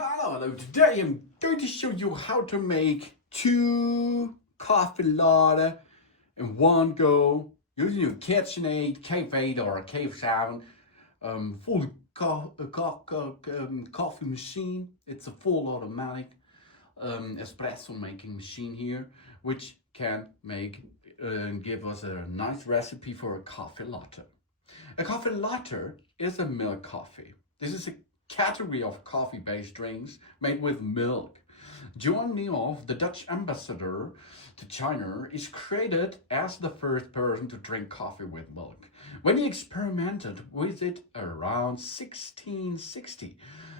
Hello, today I'm going to show you how to make 2 coffee latte in one go using your KitchenAid, KF8 or KF7 full coffee machine. It's a full automatic espresso making machine here, which can make give us a nice recipe for a coffee latte. A coffee latte is a milk coffee. This is a category of coffee-based drinks made with milk. Joan Niehoff, the Dutch ambassador to China, is credited as the first person to drink coffee with milk. When he experimented with it around 1660,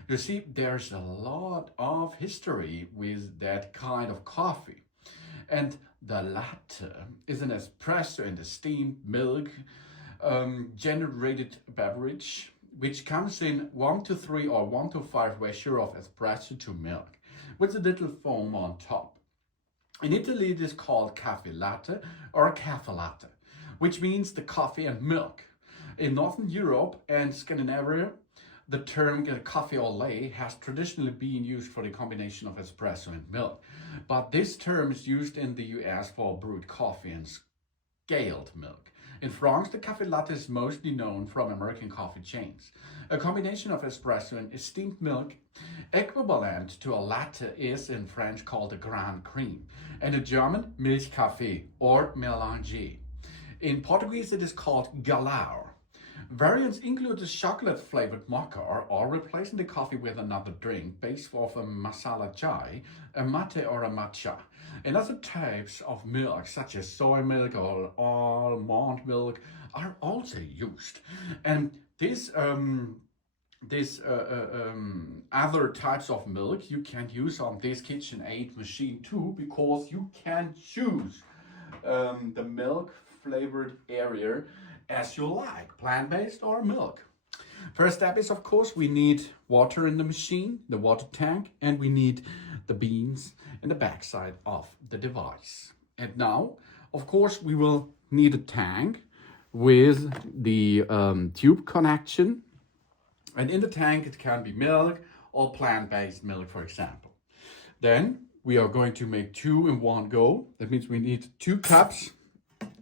you see, there's a lot of history with that kind of coffee. And the latte is an espresso in the steamed milk generated beverage which comes in 1 to 3 or 1 to 5 ratio of espresso to milk with a little foam on top. In Italy it is called Caffe Latte or Caffe Latte, which means the coffee and milk. In Northern Europe and Scandinavia, the term café au lait has traditionally been used for the combination of espresso and milk, but this term is used in the US for brewed coffee and scaled milk. In France, the Caffe Latte is mostly known from American coffee chains. A combination of espresso and steamed milk, equivalent to a latte, is in French called a grand cream, and in German, Milchkaffee or Mélange. In Portuguese, it is called galão. Variants include the chocolate-flavored mocha or replacing the coffee with another drink based off a masala chai, a mate or a matcha. And other types of milk, such as soy milk or almond milk, are also used. And these other types of milk you can use on this KitchenAid machine too, because you can choose the milk flavored area as you like, plant-based or milk. First step is, of course, we need water in the machine, the water tank, and we need the beans in the backside of the device. And now, of course, we will need a tank with the tube connection. And in the tank, it can be milk or plant-based milk, for example. Then we are going to make 2 in one go. That means we need 2 cups.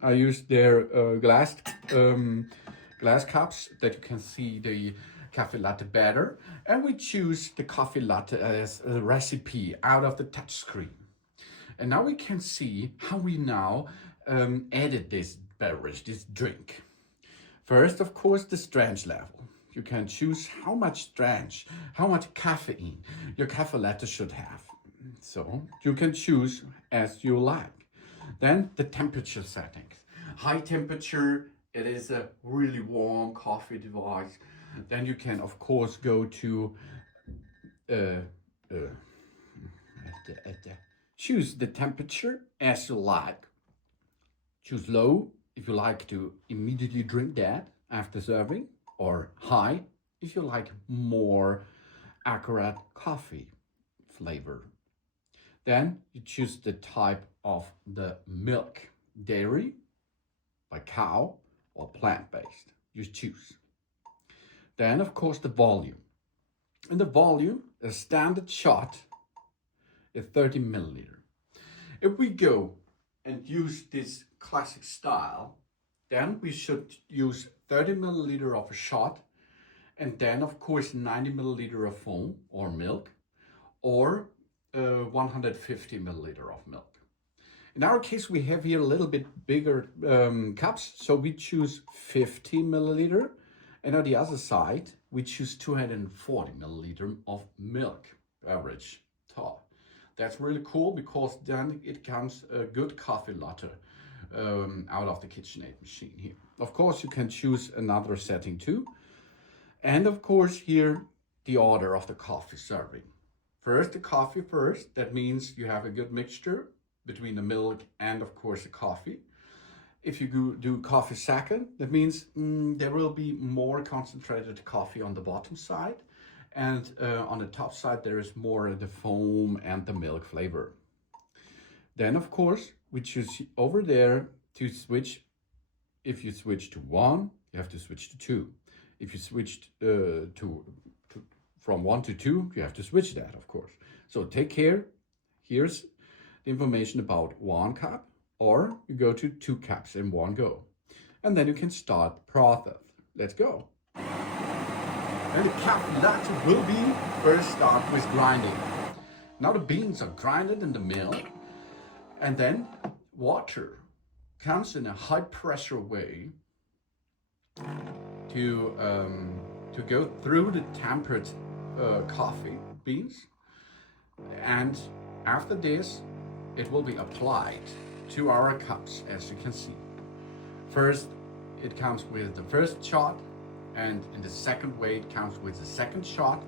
I used their glass cups that you can see the Caffe Latte better, and we choose the Caffe Latte as a recipe out of the touch screen. And now we can see how we now edit this beverage, this drink. First, of course, the strength level. You can choose how much strength, how much caffeine your Caffe Latte should have. So you can choose as you like. Then the temperature settings. High temperature, it is a really warm coffee device. Then you can, of course, go to choose the temperature as you like. Choose low if you like to immediately drink that after serving, or high if you like more accurate coffee flavor. Then you choose the type of the milk, dairy, by cow, or plant-based. You choose. Then, of course, the volume. In the volume, a standard shot is 30 milliliter. If we go and use this classic style, then we should use 30 milliliter of a shot, and then, of course, 90 milliliter of foam or milk, or 150 milliliter of milk. In our case, we have here a little bit bigger cups, so we choose 50 milliliter, and on the other side, we choose 240 milliliter of milk beverage top. That's really cool, because then it comes a good coffee latte out of the KitchenAid machine here. Of course, you can choose another setting too. And of course, here, the order of the coffee serving. First, the coffee first. That means you have a good mixture between the milk and, of course, the coffee. If you do coffee second, that means there will be more concentrated coffee on the bottom side, and on the top side there is more of the foam and the milk flavor. Then, of course, we choose over there to switch. If you switch to 1, you have to switch to 2. If you switch from 1 to 2, you have to switch that, of course. So take care. Here's the information about 1 cup, or you go to 2 cups in one go. And then you can start the process. Let's go. And the Caffe Latte will be first start with grinding. Now the beans are grinded in the mill, and then water comes in a high pressure way to go through the tempered coffee beans, and after this it will be applied to our cups, as you can see. First it comes with the first shot, and in the second way it comes with the second shot,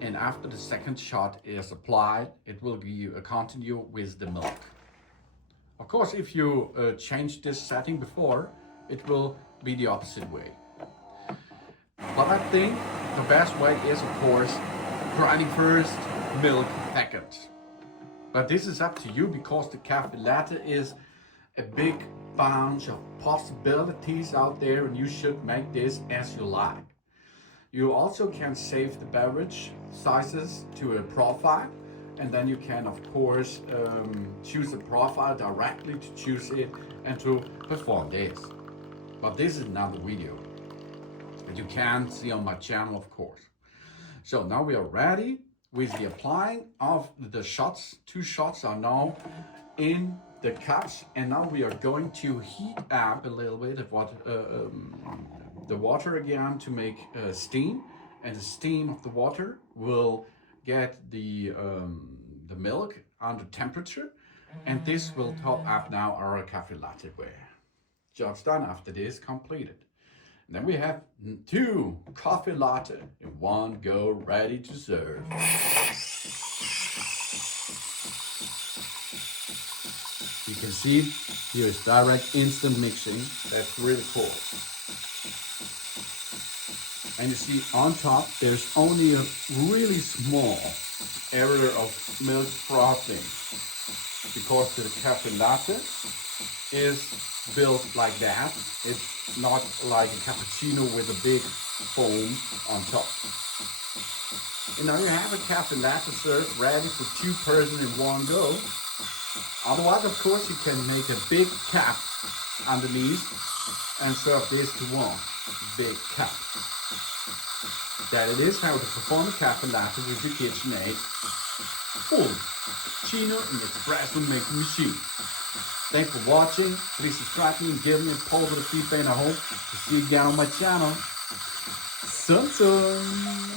and after the second shot is applied it will continue with the milk. Of course, if you change this setting before, it will be the opposite way. But I think the best way is, of course, grinding first, milk second. But this is up to you, because the Caffe Latte is a big bunch of possibilities out there, and you should make this as you like. You also can save the beverage sizes to a profile, and then you can, of course, choose a profile directly to choose it and to perform this. But this is another video that you can see on my channel, of course. So now we are ready with the applying of the shots. 2 shots are now in the cups, and now we are going to heat up a little bit of the water again to make steam, and the steam of the water will get the milk under temperature, and this will top up now our Caffe Latte ware. Job's done after this completed. And then we have 2 Caffe Latte in one go, ready to serve. You can see here is direct instant mixing. That's really cool. And you see on top there's only a really small area of milk frothing, because the Caffe Latte is built like that. It's not like a cappuccino with a big foam on top. And now you have a Caffe Latte served, ready for 2 persons in one go. Otherwise, of course, you can make a big cup underneath and serve this to 1 big cup. That it is how to perform a Caffe Latte with your KitchenAid full Cappuccino and Espresso making machine. Thanks for watching. Please subscribe me and give me a positive feedback, and I hope to see you again on my channel. Soon.